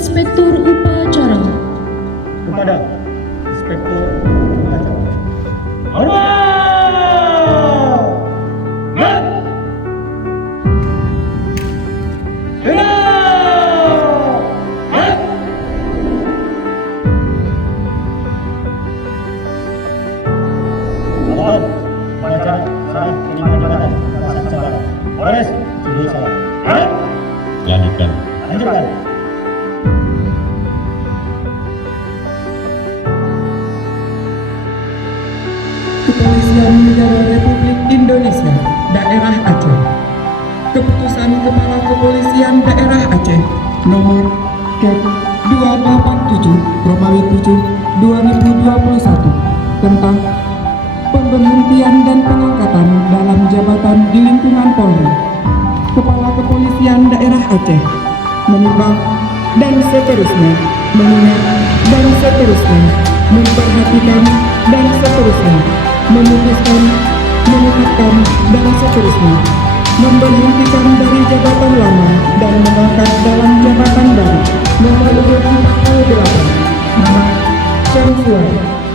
Inspektur Upacara. Kepada Inspektur Upacara. Allah! Mat! Mohon upacara serah terima jabatan Kasat Sabara Polres Subulu Salam. Lanjutkan. Lanjutkan. Kepolisian Negara Republik Indonesia, Daerah Aceh. Keputusan Kepala Kepolisian Daerah Aceh nomor Kep 287 Romawi 7 2021 tentang pemberhentian dan pengangkatan dalam jabatan di lingkungan Polri. Kepala Kepolisian Daerah Aceh menimbang dan seterusnya, mengingat dan seterusnya, memperhatikan dan seterusnya, memutuskan, menetapkan dan seterusnya, memberhentikan dari jabatan lama dan mengangkat dalam jabatan baru nomor urut 48 nama Syamsuar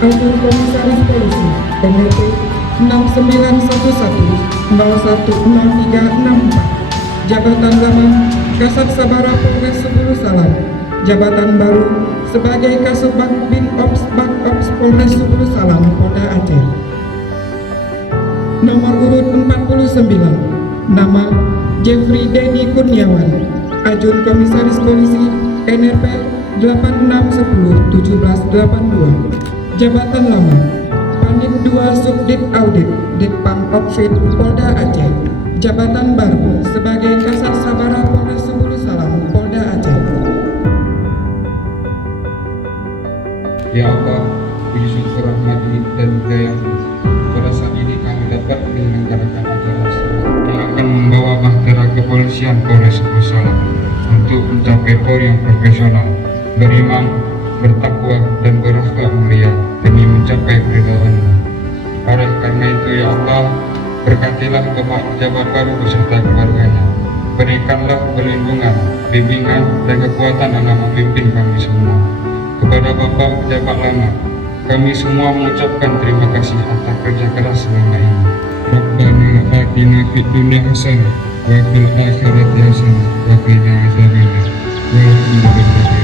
Ajun Komisaris Polisi NRP 6911 010364 jabatan lama Kasat Sabara Polres Subulu Salam, jabatan baru sebagai Kasubag Bin Ops Bag Ops Polres Subulu Salam Polda Aceh. Nomor urut 49 nama Jeffrey Denny Kurniawan Ajun Komisaris Polisi NRP 8610 1782 jabatan lama Panit 2 Subdit Audit Ditpam Opfit Polda Aceh, jabatan baru sebagai Kasat Sabara Polres Subulu Salam Polda Aceh. Ya Allah, puji syukur rahmat-Mu dan hidayah-Mu. Pada saat ini kami dapat menyelenggarakan acara yang akan membawa bahtera kepolisian Polres Subulu Salam untuk mencapai Polri yang profesional, beriman, bertakwa dan berakhlak mulia demi mencapai keridhaan-Mu. Oleh karena itu ya Allah, berkatilah Bapak pejabat baru beserta keluarganya. Berikanlah perlindungan, bimbingan dan kekuatan dalam memimpin kami semua. Kepada Bapak pejabat lama, kami semua mengucapkan terima kasih atas kerja keras selama ini. Rabbana atina fid dunya hasanah wa fil akhirati hasanah wa qina azabannar. Walhamdulillah.